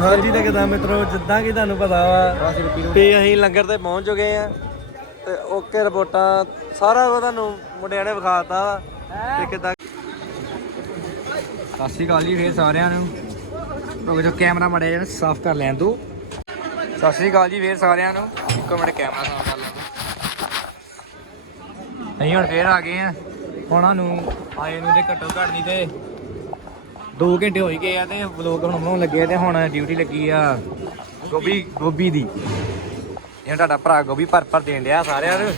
ਹਾਂਜੀ ਤਾਂ ਕਿਦਾਂ ਮਿੱਤਰੋ, ਜਿੱਦਾਂ ਕਿ ਤੁਹਾਨੂੰ ਪਤਾ ਵਾ ਤੇ ਅਸੀਂ ਲੰਗਰ ਤੇ ਪਹੁੰਚ ਚੁੱਕੇ ਆ ਤੇ ਓਕੇ ਰਿਪੋਰਟਾਂ, ਸਾਰਾ ਕੁਝ ਤੁਹਾਨੂੰ ਮੁੰਡਿਆਂ ਨੇ ਵਿਖਾਤਾ ਵਾ ਤੇ ਕਿਦਾਂ ਸਤਿ ਸ਼੍ਰੀ ਅਕਾਲ ਜੀ, ਫੇਰ ਸਾਰਿਆਂ ਨੂੰ। ਰੁਕ ਜਾ ਕੈਮਰਾ ਮੜੇ ਜਨ ਸਾਫ਼ ਕਰ ਲੈਣ ਤੂੰ ਸਤਿ ਸ਼੍ਰੀ ਅਕਾਲ ਜੀ, ਫੇਰ ਸਾਰਿਆਂ ਨੂੰ। ਇੱਕ ਮਿੰਟ ਕੈਮਰਾ ਸਾਫ਼ ਕਰ ਲੈਣ ਅਸੀਂ ਹੁਣ ਫੇਰ ਆ ਗਏ ਆ। ਉਹਨਾਂ ਨੂੰ ਆਏ ਨੂੰ ਤੇ ਘੱਟੋ ਘੱਟ ਨਹੀਂ ਤੇ 2 ਘੰਟੇ ਹੋ ਹੀ ਗਏ ਆ ਤੇ ਵਲੋਗ ਹੁਣ ਬਣਾਉਣ ਲੱਗੇ ਆ ਤੇ ਹੁਣ ਡਿਊਟੀ ਲੱਗੀ ਆ ਗੋਭੀ ਗੋਭੀ ਦੀ। ਇਹ ਤੁਹਾਡਾ ਭਰਾ ਗੋਭੀ ਭਰ ਭਰ ਦੇਣ ਡਿਆ ਸਾਰਿਆਂ ਨੂੰ।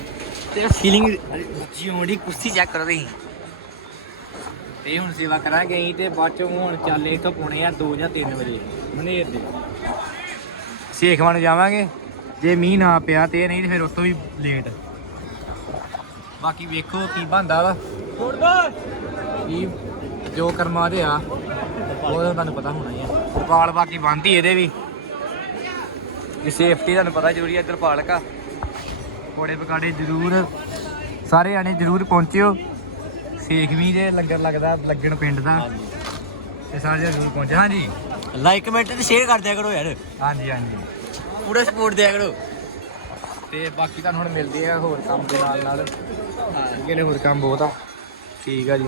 ਤੇ ਫੀਲਿੰਗ ਜਿਉਂ ਕੁਰਸੀ ਚੈੱਕ ਕਰੋ ਤੁਸੀਂ। ਤੇ ਹੁਣ ਸੇਵਾ ਕਰਾਂਗੇ ਅਸੀਂ ਤੇ ਬਾਅਦ ਚੋਂ ਹੁਣ ਚੱਲੇ ਇੱਥੋਂ ਪੁਣੇ ਆ 2 ਜਾਂ 3 ਵਜੇ, ਮਨੇਰ ਦੇ। ਸੇਖਵਾਂ ਨੂੰ ਜਾਵਾਂਗੇ। ਜੇ ਮੀਂਹ ਨਾ ਪਿਆ ਤੇ ਨਹੀਂ ਤੇ ਫਿਰ ਉਤੋਂ ਵੀ ਲੇਟ ਬਾਕੀ ਵੇਖੋ ਕੀ ਬੰਦਾ ਵਾ। ਕੀ ਜੋ ਕਰਮਾ ਦੇ ਆ। ਉਹ ਤਾਂ ਤੁਹਾਨੂੰ ਪਤਾ ਹੋਣਾ ਹੀ ਆ। ਤਰਪਾਲ ਬਾਕੀ ਬੰਦੀ ਇਹਦੇ ਵੀ। ਇਹ ਸੇਫਟੀ ਤੁਹਾਨੂੰ ਪਤਾ ਜ਼ਰੂਰੀ ਹੈ ਤਰਪਾਲ ਕਾ ਕੋੜੇ ਪਕਾੜੇ ਜ਼ਰੂਰ। ਸਾਰੇ ਆਣੇ ਜ਼ਰੂਰ ਪਹੁੰਚਿਓ। ਸੇਖਵੀਂ ਦੇ ਲੰਗਰ ਲੱਗਦਾ ਲੱਗਣ ਪਿੰਡ ਦਾ। ਤੇ ਸਾਰੇ ਜ਼ਰੂਰ ਪਹੁੰਚੋ। ਹਾਂਜੀ। ਲਾਈਕ ਕਮੈਂਟ ਤੇ ਸ਼ੇਅਰ ਕਰ ਦਿਆ ਕਰੋ ਯਾਰ। ਹਾਂਜੀ ਹਾਂਜੀ। ਪੂਰਾ ਸਪੋਰਟ ਦਿਆ ਕਰੋ। ਤੇ ਬਾਕੀ ਤੁਹਾਨੂੰ ਹੁਣ ਮਿਲਦੇ ਆ ਹੋਰ ਕੰਮ ਦੇ ਨਾਲ ਨਾਲ। ਕਿਹੜੇ ਹੋਰ ਕੰਮ ਬਹੁਤ ਆ। ਠੀਕ ਆ ਜੀ।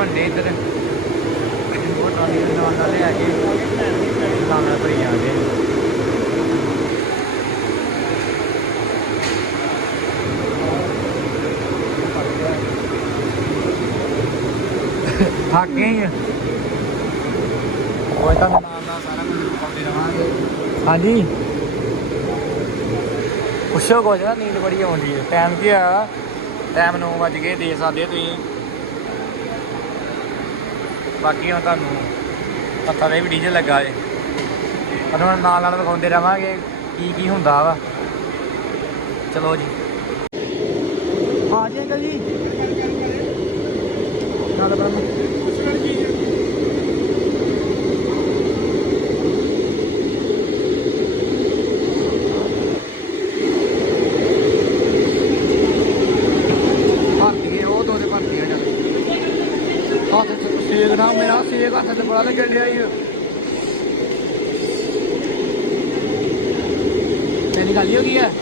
ਭੰਡੇ ਇੱਧਰ। ਉਹ ਟਾਲੀ ਦੇ ਨਾਲ ਨਾਲ ਲੈ ਕੇ। ਨਾਲ ਨਾਲ ਭਰੀ ਜਾਂਦੇ ਥੱਕ ਗਏ ਹੀ ਆ। ਉਹ ਤਾਂ ਨਾਲ ਨਾਲ ਸਾਰਾ ਕੁਝ ਪਾਉਂਦੇ ਰਵਾਂਗੇ। ਹਾਂਜੀ। ਪੁੱਛੋ ਨਾ ਨੀਂਦ ਬੜੀ ਆਉਂਦੀ ਹੈ ਟਾਈਮ ਕੀ ਆ? ਟਾਈਮ 9 ਵਜ ਗਏ ਦੇ ਸਕਦੇ ਤੁਸੀਂ? ਬਾਕੀ ਹੁਣ ਤੁਹਾਨੂੰ ਪਤਾ ਦੇ ਵੀ ਡੀਜ਼ਲ ਲੱਗਾ ਏ ਪਰ ਹੁਣ ਨਾਲ ਨਾਲ ਵਿਖਾਉਂਦੇ ਰਵਾਂਗੇ ਕੀ ਕੀ ਹੁੰਦਾ ਵਾ। ਚਲੋ ਜੀ। ਆ ਜਾਏਗਾ ਜੀ। ਨਾਲ ਬਰਮ ਭਰਤੀਏ ਉਹ ਦੋ ਦੇ ਭਰਤੀਆਂ ਜਾ ਹੱਥ ਚ ਸੇਕ ਨਾ ਮੇਰਾ ਸੇਕ ਹੱਥ ਤੇ ਤੇਰੀ ਗੱਲ ਹੀ ਹੋ ਗਈ ਹੈ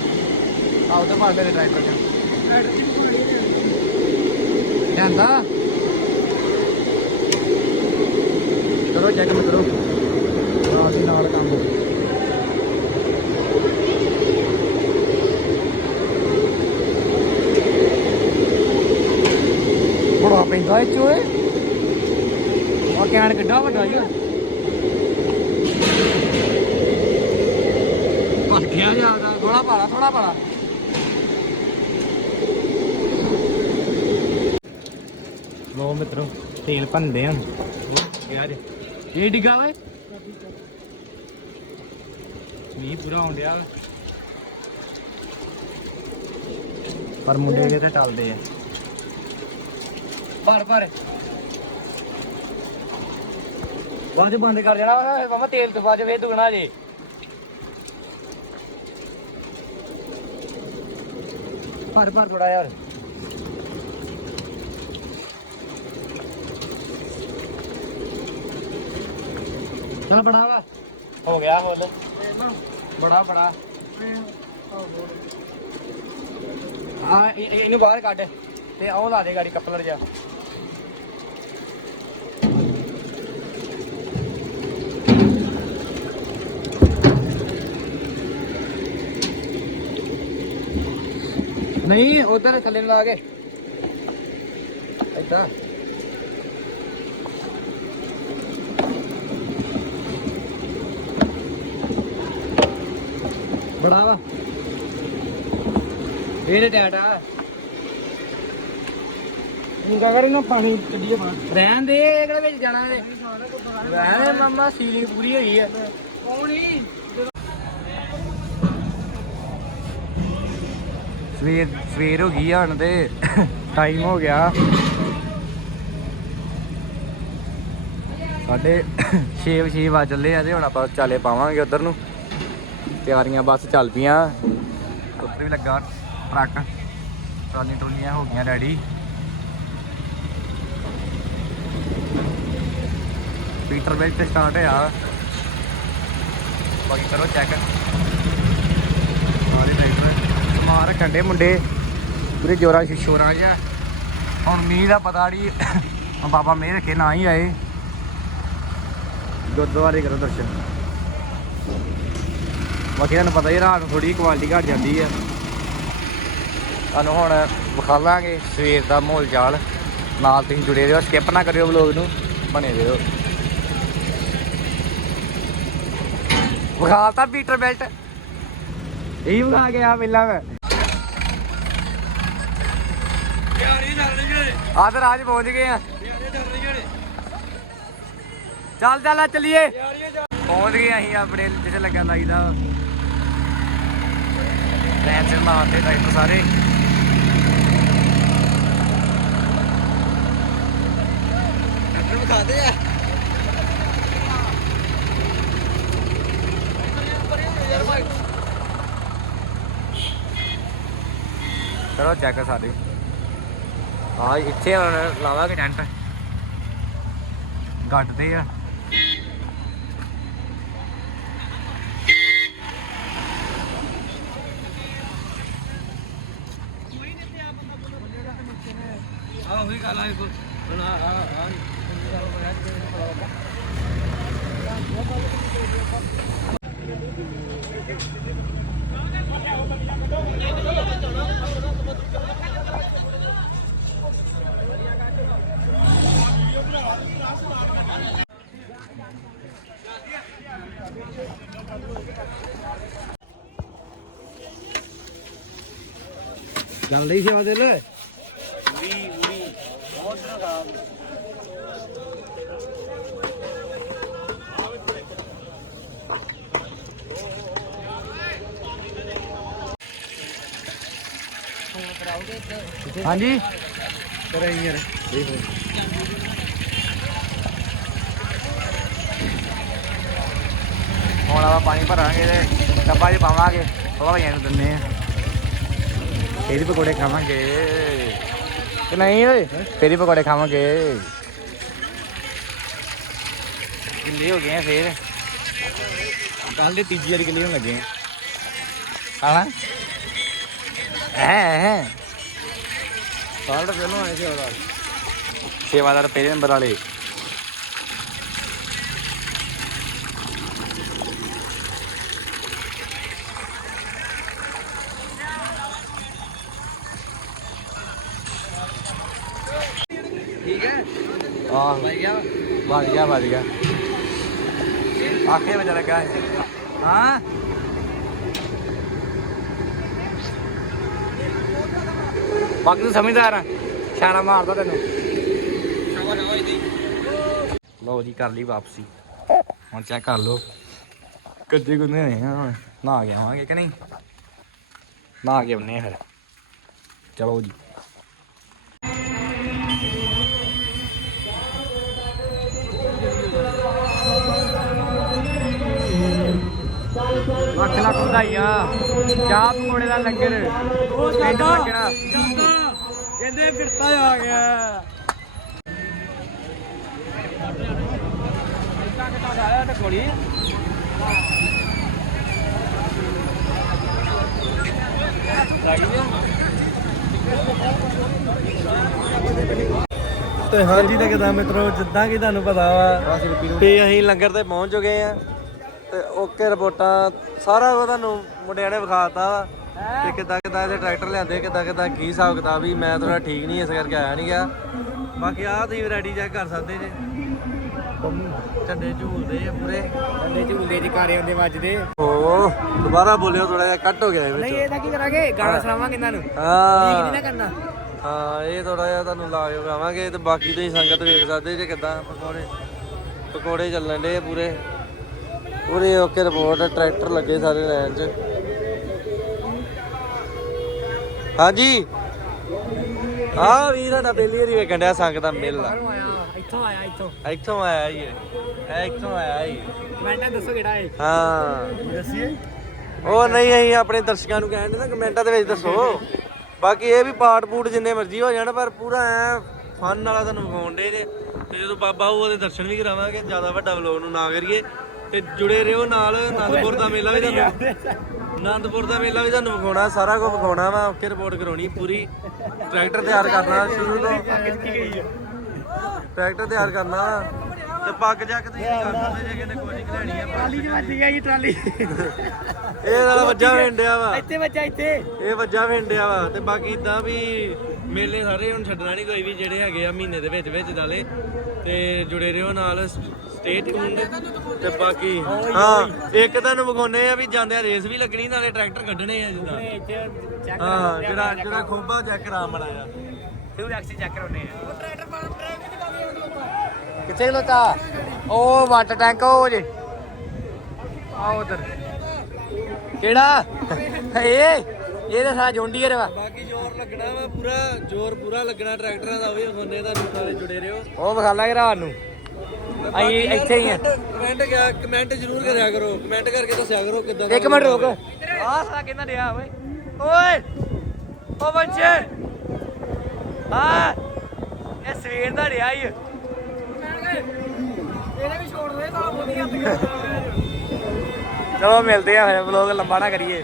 ਆਹ ਉਧਰ ਭਰ ਮੇਰੇ ਡਰਾਈਵਰ ਚ ਕਹਿੰਦਾ ਚਲੋ ਚੈੱਕ ਕਰੋ। ਨਾਲ ਦੀ ਨਾਲ ਕੰਮ ਹੋ ਗਿਆ ਪੈਂਦਾ ਇਹ ਚੋਏ ਕੈਨ ਕਿੱਡਾ ਵੱਡਾ ਹੀ ਭਰ ਗਿਆ ਜ਼ਿਆਦਾ ਥੋੜਾ ਭਾਰਾ ਥੋੜਾ ਭਾਰਾ। ਲੋ ਮਿੱਤਰੋ, ਤੇਲ ਭੰਦੇ ਹਨ ਯਾਰ ਇਹ ਡਿੱਗਾ ਓਏ। ਮੀਂਹ ਪੂਰਾ ਆਉਣ ਡਿਆ ਪਰ ਮੁੰਡੇ ਵੀ ਤੇ ਚੱਲਦੇ ਆ। ਭਰ ਭਰ। ਬਾਅਦ ਚ ਬੰਦ ਕਰ ਜਾਣਾ ਵਾ ਮਾਮਾ ਤੇਲ ਤੋਂ ਬਾਅਦ ਵੇ ਦੁਗਣਾ ਜੇ। ਭਰ ਭਰ ਥੋੜਾ ਯਾਰ ਚਲ ਬੜਾ ਵਾ। ਹੋ ਗਿਆ ਫੁੱਲ। ਬੜਾ ਬੜਾ। ਆ ਇਹ- ਇਹ- ਇਹਨੂੰ ਬਾਹਰ ਕੱਢ ਤੇ ਆਹ ਲਾ ਦੇ ਗਾੜੀ ਕੱਪਲਰ ਜਾ ਨਹੀਂ ਉਧਰ ਥੱਲੇ ਨੂੰ ਲਾ ਕੇ। ਏਦਾਂ। ਬੜਾ ਵਾ। ਇਹ ਟੈਟ ਇੰਗਾ ਕਰੀ ਨਾ ਪਾਣੀ ਕੱਢੀਏ ਬਾਹਰ। ਰਹਿਣ ਦੇ ਇਹ ਕਿਹੜੇ ਵਿੱਚ ਜਾਣਾ ਇਹਦੇ। ਰਹਿਣ ਦੇ ਮਾਮਾ ਸੀਲਿੰਗ ਪੂਰੀ ਹੋਈ ਹੈ ਕੌਣੀ ਸਵੇਰ ਸਵੇਰ ਹੋ ਗਈ ਆ ਹੁਣ ਤੇ। ਟਾਈਮ ਹੋ ਗਿਆ। ਸਾਡੇ 6 6 ਵਜ ਚੱਲੇ ਆ ਤੇ ਹੁਣ ਆਪਾਂ ਚਾਲੇ ਪਾਵਾਂਗੇ ਉਧਰ ਨੂੰ। ਤਿਆਰੀਆਂ ਬਸ ਚੱਲ ਪਈਆਂ। ਉੱਧਰ ਵੀ ਲੱਗਾ ਟਰੱਕ। ਟਰਾਲੀ ਟੋਲੀਆਂ ਹੋ ਗਈਆਂ ਰੈਡੀ ਪੀਟਰ ਬਿਲ ਤੇ ਸਟਾਰਟ ਹੋਇਆ। ਬਾਕੀ ਕਰੋ ਚੈੱਕ ਸਾਰੇ ਟਰੈਕਟਰ ਸਮਾਨ ਰੱਖਣ ਦੇ ਮੁੰਡੇ। ਪੂਰੇ ਜੋਰਾਂ ਸ਼ੋਰਾਂ ਜਿਹਾ ਹੁਣ ਮੀਂਹ ਦਾ ਪਤਾ ਨਹੀਂ ਬਾਬਾ ਮੇਰ ਰੱਖੇ, ਨਾ ਹੀ ਆਏ। ਗੁਰਦੁਆਰੇ ਕਰੋ ਦਰਸ਼ਨ। ਬਾਕੀ ਤੁਹਾਨੂੰ ਪਤਾ ਹੀ ਰਾਤ ਨੂੰ ਥੋੜੀ ਕੁਆਲਿਟੀ ਘਟ ਜਾਂਦੀ ਹੈ ਤੁਹਾਨੂੰ ਹੁਣ ਵਿਖਾ ਲਾਂਗੇ ਸਵੇਰ ਦਾ ਮਾਹੌਲ ਚਾਲ। ਨਾਲ ਤੁਸੀਂ ਜੁੜੇ ਰਹੋ ਸਕਿਪ ਨਾ ਕਰਿਓ ਵਲੋਗ ਨੂੰ, ਬਣੇ ਰਹੋ। ਵਿਖਾਲਤਾ ਪੀਟਰ ਬੈਲਟ ਇਹੀ ਵਿਖਾ ਕੇ ਆ ਪਹਿਲਾਂ ਮੈਂ। ਆ ਤੇ ਰਾਜ ਪਹੁੰਚ ਗਏ ਆ। ਚੱਲ ਚੱਲ ਚੱਲ ਆ ਚੱਲੀਏ। ਪਹੁੰਚ ਗਏ ਅਸੀਂ ਆਪਣੇ, ਜਿੱਥੇ ਲੱਗਾ ਲਾਈਦਾ ਲੈਂਸ ਮਾਰਦੇ ਟਾਈਪ ਸਾਰੇ ਟਰੈਕਟਰ ਵਿਖਾਦੇ ਆ ਚਲੋ ਚੈੱਕ ਸਾਰੇ ਆ ਇੱਥੇ ਹੁਣ ਲਾਵਾਂਗੇ ਟੈਂਟ ਗੱਡਦੇ ਆ ਆਹ ਉਹੀ ਗੱਲ ਆ ਕੋਲ ਬਣਾ ਆ ਆ ਚੱਲ ਰਹੀ ਸੇਵਾ ਦੇ ਲੈ। ਹਾਂਜੀ। ਕਰੇ ਯਾਰ ਦੇਖ ਲਓ ਹੁਣ ਆਪਾਂ ਪਾਣੀ ਭਰਾਂਗੇ ਤੇ ਡੱਬਾ 'ਚ ਪਾਵਾਂਗੇ ਭਵਾਈਆਂ ਨੂੰ ਦਿੰਨੇ ਆ। ਫੇਰ ਪਕੌੜੇ ਖਾਵਾਂਗੇ। ਕਿ ਨਹੀਂ ਓਏ? ਫੇਰ ਪਕੌੜੇ ਖਾਵਾਂਗੇ। ਗਿੱਲੇ ਹੋ ਗਏ ਆ ਫੇਰ। ਕੱਲ ਦੇ ਤੀਜੀ ਵਾਰੀ ਗਿੱਲੇ ਹੋਣ ਲੱਗੇ ਆ। ਹਾਂ ਹੈ ਹੈ। ਸਾਲ ਦਾ ਪਹਿਲਾਂ ਆਏ ਸੀ ਉਹਦਾ। ਸੇਵਾਦਾਰ ਪਹਿਲੇ ਨੰਬਰ ਵਾਲੇ। ਵੱਜ ਗਿਆ ਵੱਜ ਗਿਆ। ਆਖੇ ਵਜਾ ਲੱਗਾ ਹਾਂ? ਬਾਕੀ ਤੂੰ ਸਮਝਦਾਰ ਆ। ਇਸ਼ਾਰਾ ਮਾਰਦਾ ਤੈਨੂੰ। ਲਓ ਜੀ, ਕਰ ਲਈ ਵਾਪਸੀ। ਹੁਣ ਚੈੱਕ ਕਰ ਲਓ। ਕੱਜੇ ਗੁੰਨੇ ਨੇ ਹੁਣ। ਨਹਾ ਕੇ ਆਵਾਂਗੇ ਕਿ ਨਹੀਂ? ਨਹਾ ਕੇ ਆਉਨੇ ਫਿਰ। ਚਲੋ ਜੀ। ਲੱਖ ਲੱਖ ਵਧਾਈਆਂ। ਚਾਹ ਪਕੌੜੇ ਦਾ ਲੰਗਰ। ਪਿੰਡ ਲੱਗਣਾ ਕਹਿੰਦੇ ਫਿਰਤਾ ਆ ਗਿਆ। ਆਇਆ ਤਾਂ ਕੋਲੀ ਤੇ ਹਾਂਜੀ ਤਾਂ ਕਿਦਾਂ ਮਿੱਤਰੋ ਜਿੱਦਾਂ ਕਿ ਤੁਹਾਨੂੰ ਪਤਾ ਵਾ ਤੇ ਅਸੀਂ ਲੰਗਰ ਤੇ ਪਹੁੰਚ ਚੁੱਕੇ ਆ। ਤੇ ਓਕੇ ਰਿਪੋਰਟਾਂ ਸਾਰਾ ਉਹ ਤੁਹਾਨੂੰ ਮੁੰਡਿਆਂ ਨੇ ਵਿਖਾਤਾ ਵਾ ਤੇ ਕਿੱਦਾਂ ਕਿੱਦਾਂ ਇਹਦੇ ਟਰੈਕਟਰ ਲਿਆਂਦੇ ਕਿੱਦਾਂ ਕਿੱਦਾਂ ਕੀ ਹਿਸਾਬ ਕਿਤਾਬ ਵੀ ਮੈਂ ਥੋੜਾ ਠੀਕ ਨਹੀਂ ਇਸ ਕਰਕੇ ਆਇਆ ਨਹੀਂ ਗਿਆ। ਬਾਕੀ ਆਹ ਤੁਸੀਂ ਵੈਰਾਈਟੀ ਚੈੱਕ ਕਰ ਸਕਦੇ ਜੇ। ਝੰਡੇ ਝੂਲਦੇ ਆ ਪੂਰੇ। ਅੰਡੇ ਝੂਲੇ ਚ ਕਾਰੇ ਹੁੰਦੇ ਵੱਜਦੇ। ਓ ਦੁਬਾਰਾ ਬੋਲਿਓ ਥੋੜਾ ਜਿਹਾ ਕੱਟ ਹੋ ਗਿਆ ਇਹ ਨਹੀਂ ਵਿੱਚ। ਇਹਦਾ ਕੀ ਕਰਾਂਗੇ? ਗਾਣਾ ਸੁਣਾਵਾਂਗੇ ਇਹਨਾਂ ਨੂੰ ਹਾਂ। ਨਾ ਕਰਨਾ। ਹਾਂ ਇਹ ਥੋੜਾ ਜਿਹਾ ਤੁਹਾਨੂੰ ਲਾ ਕੇ ਗਾਵਾਂਗੇ ਤੇ ਬਾਕੀ ਤੁਸੀਂ ਸੰਗਤ ਵੇਖ ਸਕਦੇ ਜੇ ਕਿਦਾਂ ਪਕੌੜੇ ਪਕੌੜੇ ਚੱਲਣ ਦੇ ਪੂਰੇ। ਪੂਰੇ ਓਕੇ ਰਿਪੋਰਟ ਟਰੈਕਟਰ ਲੱਗੇ ਸਾਰੇ ਲਾਈਨ 'ਚ। ਹਾਂਜੀ। ਆ ਵੀਰ ਸਾਡਾ ਪਹਿਲੀ ਵਾਰੀ ਵੇਖਣ ਡਿਆ ਸੰਗਤ ਦਾ ਮੇਲਾ। ਆਇਆ ਇੱਥੋਂ ਆਇਆ ਇੱਥੋਂ। ਇੱਥੋਂ ਆਇਆ ਹੀ ਇੱਥੋਂ ਆਇਆ ਹੀ ਕਮੈਂਟਾਂ ਦੱਸੋ ਕਿਹੜਾ ਹੈ ਹਾਂ। ਦੱਸੀਏ। ਉਹ ਨਹੀਂ ਅਸੀਂ ਆਪਣੇ ਦਰਸ਼ਕਾਂ ਨੂੰ ਕਹਿਣ ਦੇ ਨਾ ਕਮੈਂਟਾਂ ਦੇ ਵਿੱਚ ਦੱਸੋ। ਬਾਕੀ ਇਹ ਵੀ ਪਾਰਟ ਪੂਟ ਜਿੰਨੇ ਮਰਜ਼ੀ ਹੋ ਜਾਣ ਪਰ ਪੂਰਾ ਐ ਫਨ ਵਾਲਾ ਤੁਹਾਨੂੰ ਵਿਖਾਉਣ ਦੇ ਤੇ ਜਦੋਂ ਬਾਬਾ ਉਹਦੇ ਦਰਸ਼ਨ ਵੀ ਕਰਾਵਾਂਗੇ ਜ਼ਿਆਦਾ ਵੱਡਾ ਵਲੋਗ ਨੂੰ ਨਾ ਕਰੀਏ। ਤੇ ਜੁੜੇ ਰਹੋ ਨਾਲ ਆਨੰਦਪੁਰ ਦਾ ਮੇਲਾ ਵੀ ਤੁਹਾਨੂੰ ਆਨੰਦਪੁਰ ਦਾ ਮੇਲਾ ਵੀ ਤੁਹਾਨੂੰ ਵਿਖਾਉਣਾ ਸਾਰਾ ਕੁਝ ਵਿਖਾਉਣਾ ਵਾ ਓਕੇ ਰਿਪੋਰਟ ਕਰਾਉਣੀ ਪੂਰੀ ਟਰੈਕਟਰ ਤਿਆਰ ਕਰਨਾ ਸ਼ੁਰੂ ਤੋਂ। ਟਰੈਕਟਰ ਤਿਆਰ ਕਰਨਾ। ਤੇ ਪੱਗ ਜੱਕ ਤੁਸੀਂ ਕਰ ਸਕਦੇ ਜੇ ਕਿਨੇ ਕੋਚਿੰਗ ਲੈਣੀ ਆ ਟਰਾਲੀ ਚ ਵੱਜ ਗਈ ਟਰਾਲੀ। ਇਹ ਨਾਲ ਵੱਜਾ ਵੇਂਡਿਆ ਵਾ। ਇੱਥੇ ਬੱਚਾ ਇੱਥੇ। ਇਹ ਵੱਜਾ ਵੇਂਡਿਆ ਵਾ। ਤੇ ਬਾਕੀ ਇਦਾਂ ਵੀ ਮੇਲੇ ਸਾਰੇ ਹੁਣ ਛੱਡਣਾ ਨਹੀਂ ਕੋਈ ਵੀ ਜਿਹੜੇ ਹੈਗੇ ਆ ਮਹੀਨੇ ਦੇ ਵਿੱਚ ਵਿੱਚ ਨਾਲੇ ਤੇ ਜੁੜੇ ਰਹੋ ਨਾਲ ਸਟੇ ਟਿਊਨਡ ਤੇ ਬਾਕੀ ਹਾਂ। ਇੱਕ ਤੁਹਾਨੂੰ ਵਿਖਾਉਨੇ ਆ ਵੀ ਜਾਂਦਿਆਂ ਰੇਸ ਵੀ ਲੱਗਣੀ ਨਾਲੇ ਟਰੈਕਟਰ ਕੱਢਣੇ ਆ ਜਿੱਦਾਂ। ਹਾਂ ਜਿਹੜਾ ਜਿਹੜਾ ਖੋਬਾ ਚੈੱਕ ਕਰਾ ਬਣਾਇਆ ਫਿਊਲ ਐਕਸੀ ਚੈੱਕ ਕਰਾਉਣੇ ਆ। ਕਿੱਥੇ ਲੋਤਾ ਉਹ ਵਾਟਰ ਟੈਂਕ ਉਹ ਜੇ। ਆ ਉਧਰ। ਕਿਹੜਾ? ਏ ਇਹ ਤਾਂ ਸਾ ਜੋਂਡੀਅਰ ਵਾ। ਬਾਕੀ ਜ਼ੋਰ ਲੱਗਣਾ ਵਾ ਪੂਰਾ ਜ਼ੋਰ ਪੂਰਾ ਲੱਗਣਾ ਟਰੈਕਟਰਾਂ ਦਾ ਉਹ ਵੀ ਵਿਖਾਉਨੇ ਤੁਹਾਨੂੰ ਨਾਲੇ ਜੁੜੇ ਰਹੋ। ਉਹ ਵਿਖਾ ਲਾਂਗੇ ਰਾਤ ਨੂੰ। ਅਸੀਂ ਇੱਥੇ ਹੀ ਆ। ਕਮੈਂਟ ਗਿਆ ਕਮੈਂਟ ਜ਼ਰੂਰ ਕਰਿਆ ਕਰੋ। ਕਮੈਂਟ ਕਰਕੇ ਦੱਸਿਆ ਕਰੋ ਕਿੱਦਾਂ ਦਾ ਇੱਕ ਮਿੰਟ ਰੁਕ। ਲੱਗਾ। ਆ। ਸਾ ਕਹਿੰਦਾ ਰਿਹਾ ਓਏ। ਓਏ ਓ ਬੱਚੇ। ਹਾਂ ਇਹ ਸਵੇਰ ਦਾ ਰਿਹਾ ਹੀ ਇਹਨੇ ਵੀ ਛੋੜ ਦੇ ਤਾਂ ਬੋਲੀ ਹੱਥ ਚਲੋ ਮਿਲਦੇ ਆ ਫਿਰ ਵਲੋਗ ਲੰਬਾ ਨਾ ਕਰੀਏ।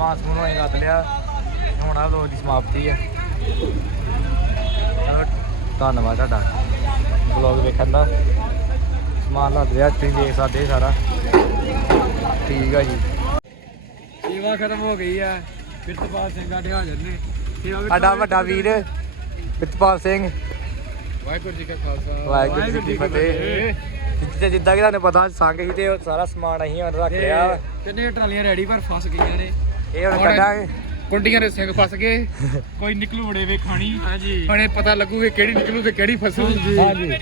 ਮਾਸ ਮੂਨੋਂ ਹੀ ਲੱਦ ਲਿਆ ਹੁਣ ਆ ਵਲੋਗ ਦੀ ਸਮਾਪਤੀ ਹੈ ਚਲੋ ਧੰਨਵਾਦ ਤੁਹਾਡਾ। ਵਲੋਗ ਵੇਖਣ ਦਾ। ਸਮਾਨ ਲੱਦ ਲਿਆ ਤੁਸੀਂ ਦੇਖ ਸਕਦੇ ਸਾਰਾ। ਠੀਕ ਆ ਜੀ। ਸੇਵਾ ਖਤਮ ਹੋ ਗਈ ਆ। ਕਿਰਤਪਾਲ ਸਿੰਘ ਸਾਡੇ ਹਾਜ਼ਰ ਨੇ। ਸਾਡਾ ਵੱਡਾ ਵੀਰ ਪ੍ਰਿਤਪਾਲ ਸਿੰਘ। ਵਾਹਿਗੁਰੂ ਜੀ ਕਾ ਖਾਲਸਾ। ਵਾਹਿਗੁਰੂ ਜੀ ਕੀ ਫਤਿਹ। ਜਿੱਦਾਂ ਜਿੱਦਾਂ ਕਿ ਤੁਹਾਨੂੰ ਪਤਾ ਸੰਗ ਸੀ ਤੇ ਸਾਰਾ ਸਮਾਨ ਅਸੀਂ ਰੱਖ ਲਿਆ। ਕਿੰਨੇ ਟਰਾਲੀਆਂ ਰੈਡੀ ਪਰ ਫਸ ਗਈਆਂ ਨੇ। ਇਹ ਹੁਣ ਕੱਢਾਂਗੇ। ਕੁੰਡੀਆਂ ਦੇ ਸਿੰਘ ਫਸ ਗਏ। ਕੋਈ ਨਿਕਲੂ ਵੜੇਵੇ ਖਾਣੀ। ਹਾਂਜੀ। ਹੁਣੇ ਪਤਾ ਲੱਗੂਗੇ ਕਿਹੜੀ ਨਿਕਲੂ ਤੇ ਕਿਹੜੀ ਫਸੂ। ਹਾਂਜੀ।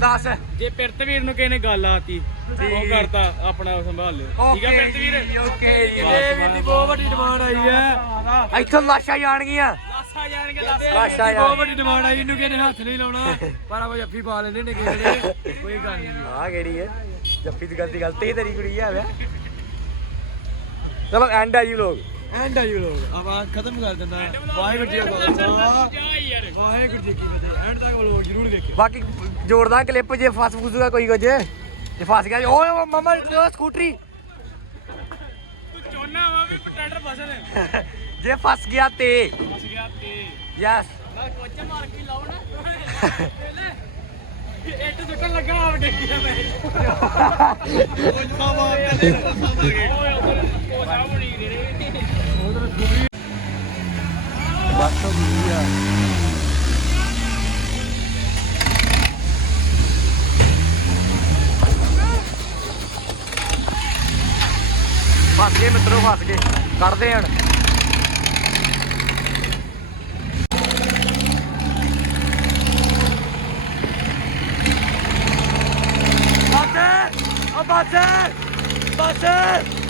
ਦੱਸ। ਜੇ ਪਿਰਤਵੀਰ ਨੂੰ ਕਿਸੇ ਨੇ ਗੱਲ ਆਤੀ ਉਹ ਕਰਤਾ ਆਪਣਾ ਸੰਭਾਲ ਲਿਓ। ਠੀਕ ਆ ਪਿਰਤਵੀਰ? ਓਕੇ ਜੀ। ਇਹ ਵੀਰ ਦੀ ਬਹੁਤ ਵੱਡੀ ਡਿਮਾਂਡ ਆਈ ਹੈ। ਇੱਥੋਂ ਲਾਸ਼ਾਂ ਜਾਣਗੀਆਂ। ਲਾਸਾ ਜਾਣਗੇ ਲਾਸਾ ਲਾਸ਼ਾਂ ਬਹੁਤ ਜਾਣ ਵੱਡੀ ਡਿਮਾਂਡ ਆਈ ਇਹਨੂੰ ਕਿਸੇ ਨੇ ਹੱਥ ਨਹੀਂ ਲਾਉਣਾ। ਪਰ ਆਪਾਂ ਜੱਫੀ ਪਾ ਲੈਂਦੇ ਨੇ ਕਿਸੇ ਨੇ ਕੋਈ ਗੱਲ ਨਹੀਂ। ਆ ਕਿਹੜੀ ਹੈ? ਜੱਫੀ ਦੀ ਗਲਤੀ ਗਲਤੀ ਤੇਰੀ ਕੁੜੀ ਆ ਵੇ ਚਲੋ ਐਂਡ ਆ ਜੀ ਲੋਕ ਐਂਡ ਆ ਯੂ ਲੋਕ ਆਪਾਂ ਖਤਮ ਕਰ ਦਿੰਦਾ ਵਾਹਿਗੁਰੂ ਜੀ ਕਾ ਖਾਲਸਾ। ਵਾਹਿਗੁਰੂ ਜੀ ਕੀ ਫਤਿਹ। ਐਂਡ ਤੱਕ ਵਲੋਗ ਜ਼ਰੂਰ ਵੇਖਿਓ ਬਾਕੀ ਜੋੜਦਾ ਕਲਿੱਪ ਜੇ ਫਸ ਫੂਸੂਗਾ ਕੋਈ ਕੁਝ ਜੇ ਫਸ ਗਿਆ ਓਏ ਮਮਾ ਉਹ ਸਕੂਟਰੀ ਤੂੰ ਚੋਨਾ ਵਾ ਵੀ ਟਰੈਕਟਰ ਫਸਣ ਜੇ ਫਸ ਗਿਆ ਤੇ। ਫਸ ਗਿਆ ਤੇ। ਯੈਸ ਮੈਂ ਕੋਚ ਮਾਰ ਕੇ ਲਾਉਣਾ। ਇੱਟ ਸੁੱਟਣ ਲੱਗਾ ਆਪ ਡੇਕਿਆ ਮੈਂ। ਬਸ ਹੋ ਗਈ ਆ ਫਸ ਗਏ ਮਿੱਤਰੋ ਫਸ ਗਏ ਕੱਢਦੇ ਹਣ। ਬਸ ਓ ਬਸ ਬਸ